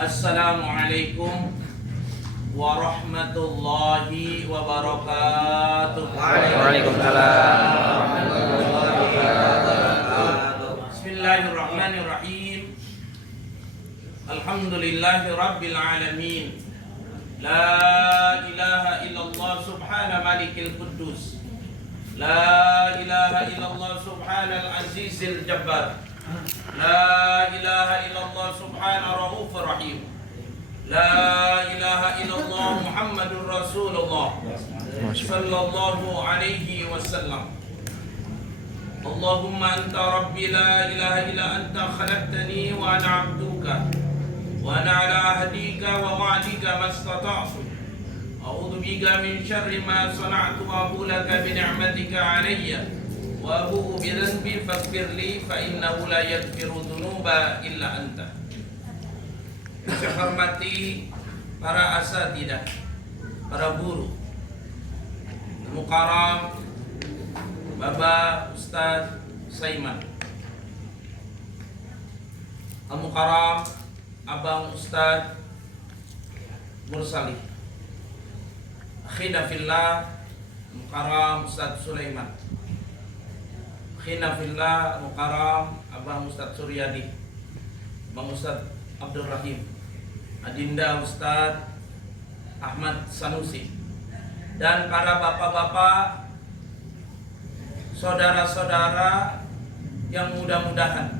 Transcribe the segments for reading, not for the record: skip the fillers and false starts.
Assalamualaikum warahmatullahi wabarakatuh. Waalaikumsalam. Bismillahirrahmanirrahim. Alhamdulillahi rabbil alamin. La ilaha illallah subhana malikil quddus. La ilaha illallah subhanal azizil jabbar. La ilaha illallah subhana raufur rahim. La ilaha illallah Muhammadur Rasulullah sallallahu alaihi wasallam. Allahumma anta rabbi la ilaha illa anta khalaqtani wa ana 'abduka wa ana 'ala ahdika wa wa'dika mastata'tu. A'udzu bika min syarri ma sana'tu wa a'udzu laka bi ni'matika 'alayya wa abu'u bi dhanbi faghfir li fa innahu la yaghfiru dzunuba illa anta. Saya hormati para asatidah, para guru, Mukarram, Bapak Ustaz Saiman, Al-Mukarram Abang Ustaz Mursali, Akhina fillah Mukarram Ustaz Sulaiman, Akhina fillah Mukarram Abang Ustaz Suryadi, Bang Ustaz Abdul Rahim, Adinda Ustaz Ahmad Sanusi, dan para bapak-bapak, saudara-saudara yang mudah-mudahan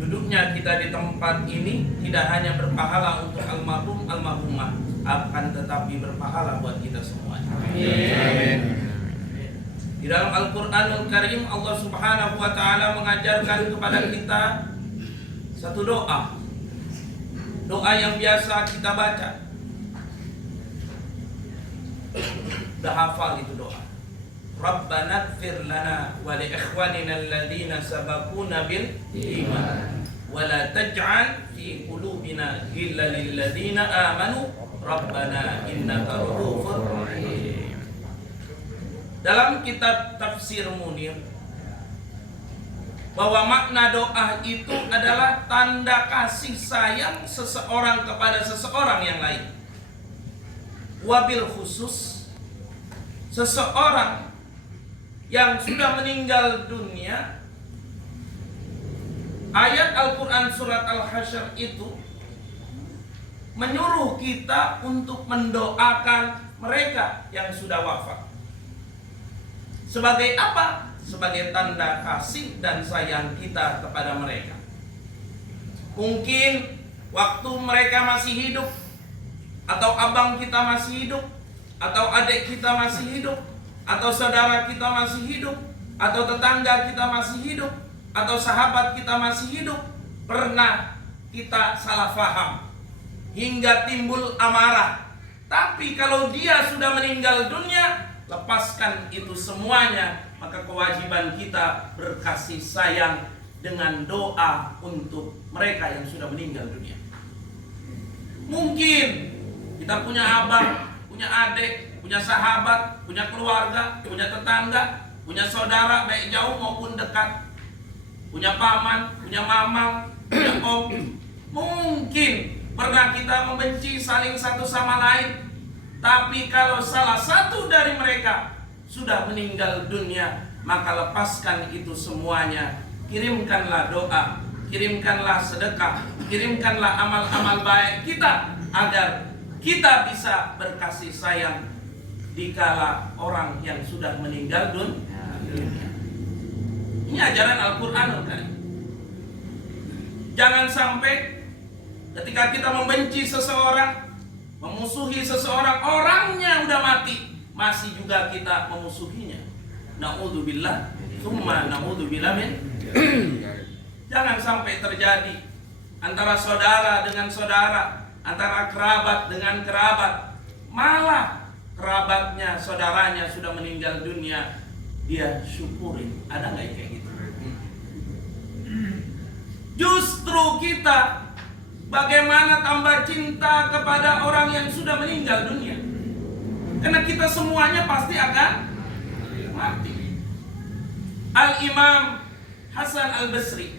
duduknya kita di tempat ini tidak hanya berpahala untuk almarhum almarhumah, akan tetapi berpahala buat kita semuanya. Amin. Di dalam Al-Qur'anul Karim Allah Subhanahu wa taala mengajarkan kepada kita satu doa. Doa yang biasa kita baca. Udah hafal itu doa. Rabbana ighfir lana wa li ikhwanina alladhina sabaquna bil iman wa la taj'al fi qulubina ghillan lil ladzina amanu rabbana innaka ra'ufur rahim. Dalam kitab Tafsir Munir bahwa makna doa itu adalah tanda kasih sayang seseorang kepada seseorang yang lain. Wabil khusus seseorang yang sudah meninggal dunia, ayat Al-Quran surat Al-Hasyr itu menyuruh kita untuk mendoakan mereka yang sudah wafat. Sebagai apa? Sebagai tanda kasih dan sayang kita kepada mereka. Mungkin waktu mereka masih hidup, atau abang kita masih hidup, atau adik kita masih hidup, atau saudara kita masih hidup, atau tetangga kita masih hidup, atau sahabat kita masih hidup, pernah kita salah faham hingga timbul amarah. Tapi kalau dia sudah meninggal dunia, lepaskan itu semuanya. Maka kewajiban kita berkasih sayang dengan doa untuk mereka yang sudah meninggal dunia. Mungkin kita punya abang, punya adik, punya sahabat, punya keluarga, punya tetangga, punya saudara baik jauh maupun dekat, punya paman, punya mamang, punya om. Mungkin pernah kita membenci saling satu sama lain. Tapi kalau salah satu dari mereka sudah meninggal dunia, maka lepaskan itu semuanya. Kirimkanlah doa, kirimkanlah sedekah, kirimkanlah amal-amal baik kita, agar kita bisa berkasih sayang dikala orang yang sudah meninggal dunia. Ini ajaran Al-Quran kan? Jangan sampai ketika kita membenci seseorang, memusuhi seseorang, orangnya udah mati, masih juga kita memusuhinya. Na'udzubillah, tsumma na'udzubillah min. Jangan sampai terjadi antara saudara dengan saudara, antara kerabat dengan kerabat, malah kerabatnya, saudaranya sudah meninggal dunia, dia syukurin. Ada nggak kayak gitu? Justru kita bagaimana tambah cinta kepada orang yang sudah meninggal dunia, karena kita semuanya pasti akan mati. Al-Imam Hasan Al-Basri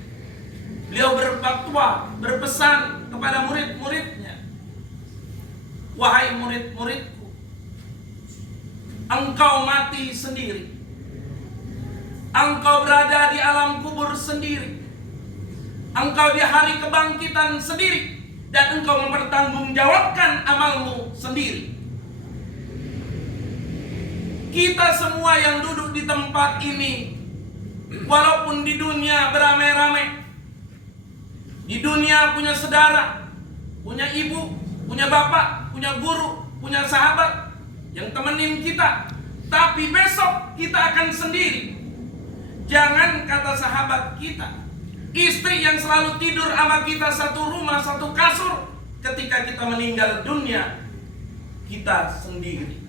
Beliau berfatwa, berpesan kepada murid-muridnya, wahai murid-muridku, engkau mati sendiri, engkau berada di alam kubur sendiri, engkau di hari kebangkitan sendiri, dan engkau mempertanggungjawabkan amalmu sendiri. Kita semua yang duduk di tempat ini, walaupun di dunia beramai-ramai, di dunia punya saudara, punya ibu, punya bapak, punya guru, punya sahabat yang temenin kita, tapi besok kita akan sendiri. Jangan kata sahabat kita, istri yang selalu tidur sama kita satu rumah, satu kasur, ketika kita meninggal dunia, kita sendiri.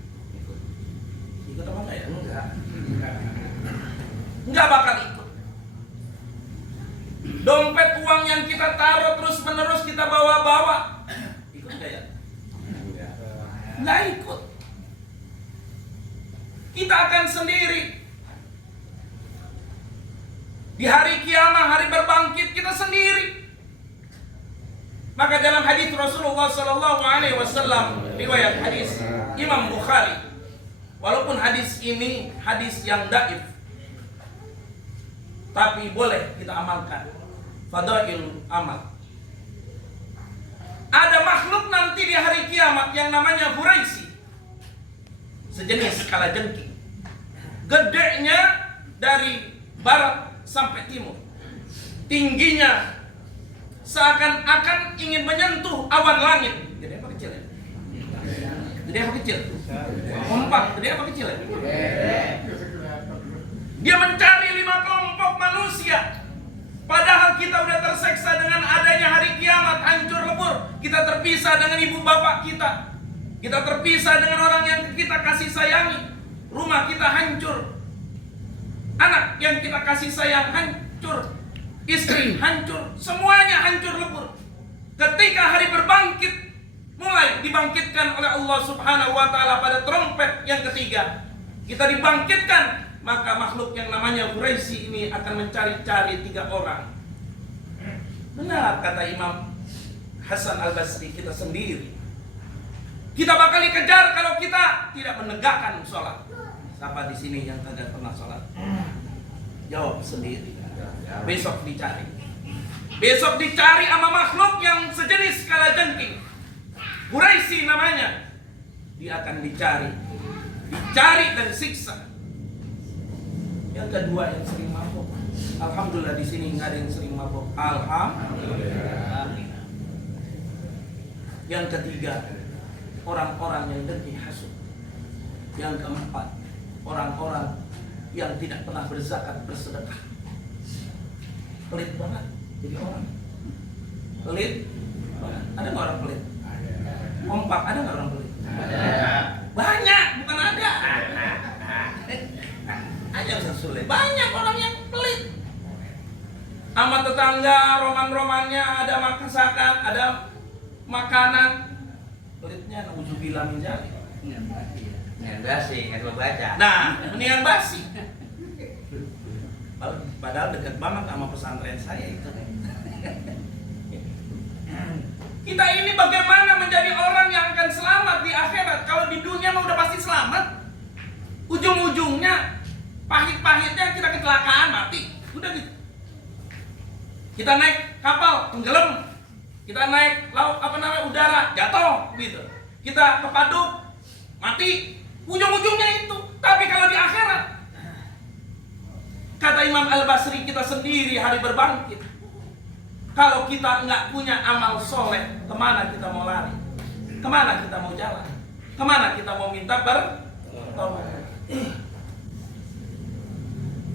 Ikut apa enggak ya? Enggak bakal ikut. Dompet uang yang kita taruh terus menerus kita bawa-bawa, ikut enggak ya? Enggak ikut. Kita akan sendiri. Di hari kiamat, hari berbangkit, kita sendiri. Maka dalam hadis Rasulullah SAW, riwayat hadis Imam Bukhari, walaupun hadis ini hadis yang dhaif, tapi boleh kita amalkan. Fadail amal. Ada makhluk nanti di hari kiamat yang namanya Huraisi, sejenis kalajengking. Gedenya dari barat sampai timur, tingginya seakan-akan ingin menyentuh awan langit. Gede apa kecil ya? Gede apa kecil? Kompak, gede apa kecil ya? Dia mencari 5 kelompok manusia. Padahal kita udah terseksa dengan adanya hari kiamat, hancur lebur. Kita terpisah dengan ibu bapak kita. Kita terpisah dengan orang yang kita kasih sayangi. Rumah kita hancur. Anak yang kita kasih sayang hancur. Istri hancur. Semuanya hancur lebur. Ketika hari berbangkit, mulai dibangkitkan oleh Allah Subhanahu wa ta'ala pada trompet yang ketiga, kita dibangkitkan. Maka makhluk yang namanya Huraisi ini akan mencari-cari 3 orang. Benar kata Imam Hasan Al-Basri, kita sendiri. Kita bakal dikejar kalau kita tidak menegakkan sholat. Siapa di sini yang tidak pernah sholat? Jawab sendiri. Besok dicari. Besok dicari sama makhluk yang sejenis kalajengking. Huraisi namanya. Dia akan dicari. Dicari dan siksa. Yang kedua yang sering mabuk. Alhamdulillah di sini nggak ada yang sering mabuk. Alhamdulillah. Yang ketiga, orang-orang yang dengki hasud. Yang keempat, orang-orang yang tidak pernah berzakat bersedekah. Pelit banget jadi orang. Pelit banget. Ada nggak orang pelit? Kompak, ada nggak orang pelit? Banyak, bukan ada. Aja Ustaz Sule, banyak orang yang pelit. Sama tetangga, roman-romannya ada masakan, ada makanan. Pelitnya nauzubillah min dzalik. Mendingan basi, nggak perlu baca. Nah, mendingan basi. Padahal dekat banget sama pesantren saya itu. Kita ini bagaimana menjadi orang yang akan selamat di akhirat? Kalau di dunia mah udah pasti selamat. Ujung-ujungnya pahit-pahitnya kita kecelakaan mati. Udah gitu. Kita naik kapal tenggelam. Kita naik laut udara jatuh gitu. Kita kepaduk mati. Ujung-ujungnya itu. Tapi kalau di akhirat, kata Imam Al-Basri, kita sendiri hari berbangkit. Kalau kita nggak punya amal soleh, kemana kita mau lari? Kemana kita mau jalan? Kemana kita mau minta bertaubat?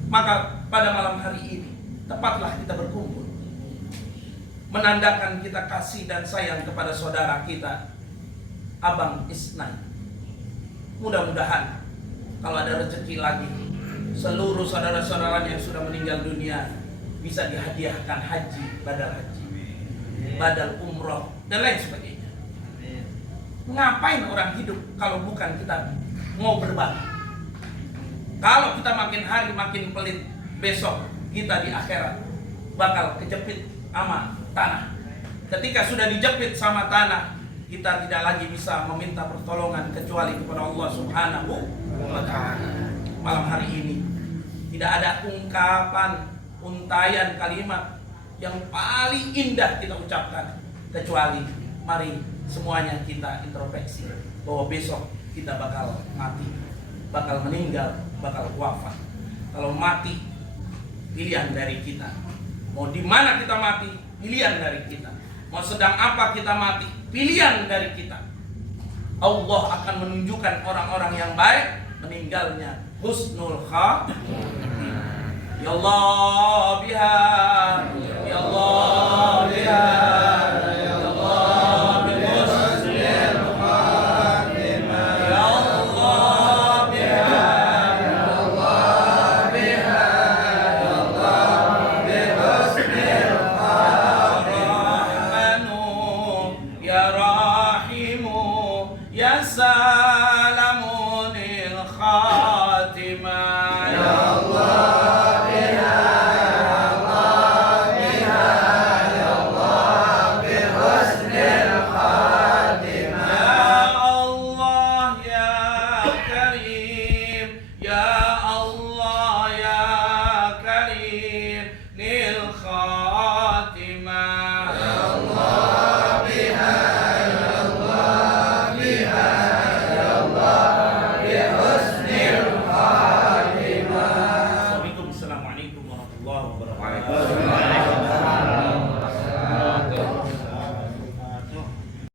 Maka pada malam hari ini, tepatlah kita berkumpul, menandakan kita kasih dan sayang kepada saudara kita, Abang Isnan. Mudah-mudahan kalau ada rezeki lagi, seluruh saudara-saudara yang sudah meninggal dunia bisa dihadiahkan haji, badal umroh, dan lain sebagainya. Ngapain orang hidup kalau bukan kita mau berbagi? Kalau kita makin hari makin pelit, besok kita di akhirat bakal kejepit sama tanah. Ketika sudah dijepit sama tanah, kita tidak lagi bisa meminta pertolongan kecuali kepada Allah Subhanahu wa Ta'ala. Malam hari ini tidak ada ungkapan, untayan kalimat yang paling indah kita ucapkan kecuali mari semuanya kita introspeksi bahwa besok kita bakal mati, bakal meninggal, bakal wafat. Kalau mati, pilihan dari kita. Mau di mana kita mati, pilihan dari kita. Mau sedang apa kita mati, pilihan dari kita. Allah akan menunjukkan orang-orang yang baik, meninggalnya husnul khatimah. Ya Allah biha, ya Allah biha.